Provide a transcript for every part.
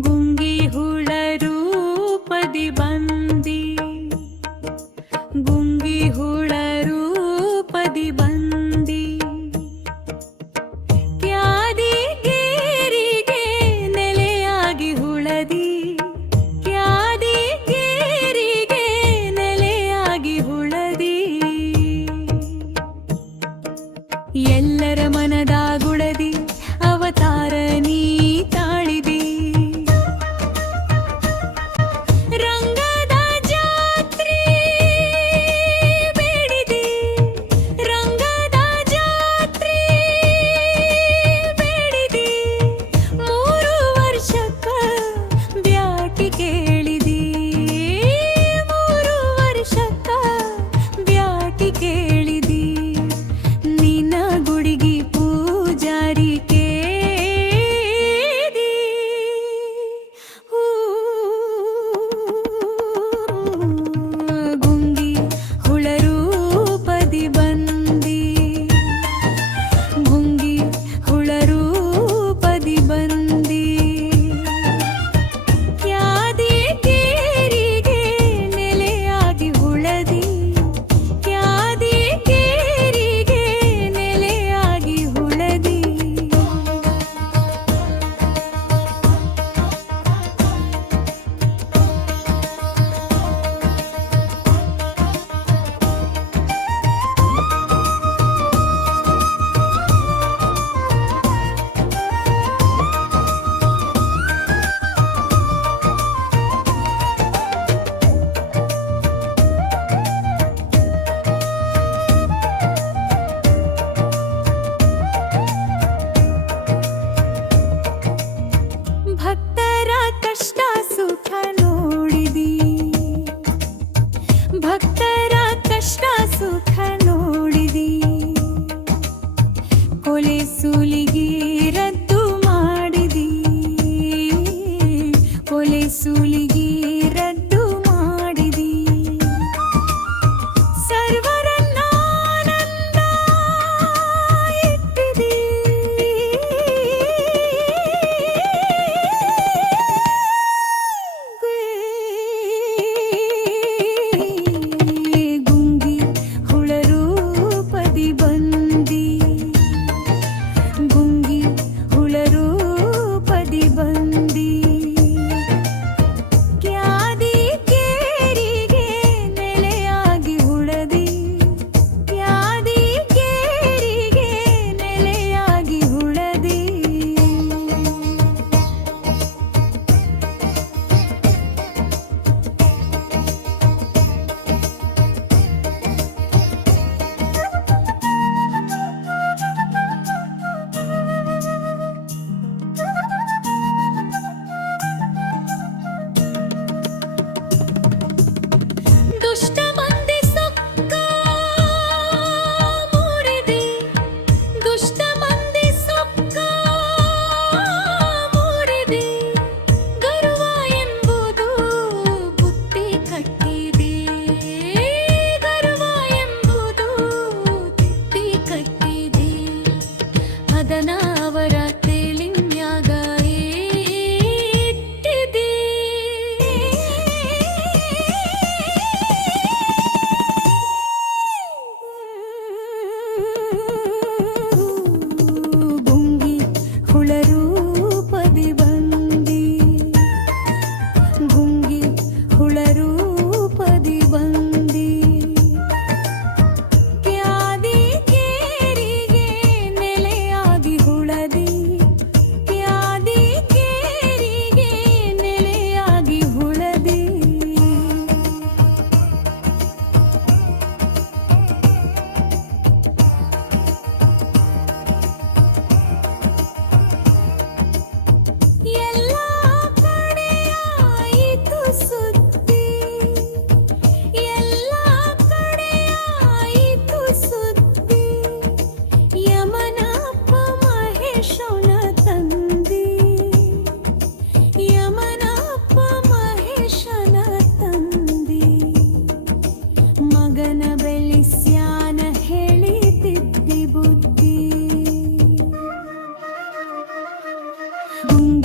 ಗುಂಗಿ ಹುಳರೂಪದಿ ಬಾ ಕೃಷ್ಣ ಸುಖ ನೋಡಿದಿ. ಕೊಲೆ ಸುಲಿಗಿರದ್ದು ಮಾಡಿದಿ. ಕೊಲೆ ಸುಲಿಗೆ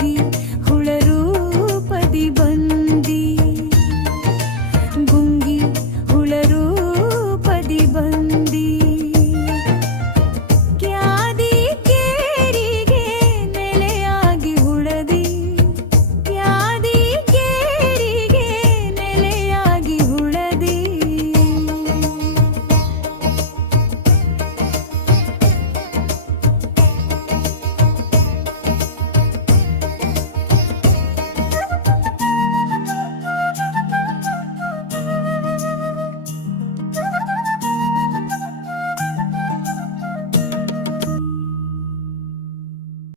You.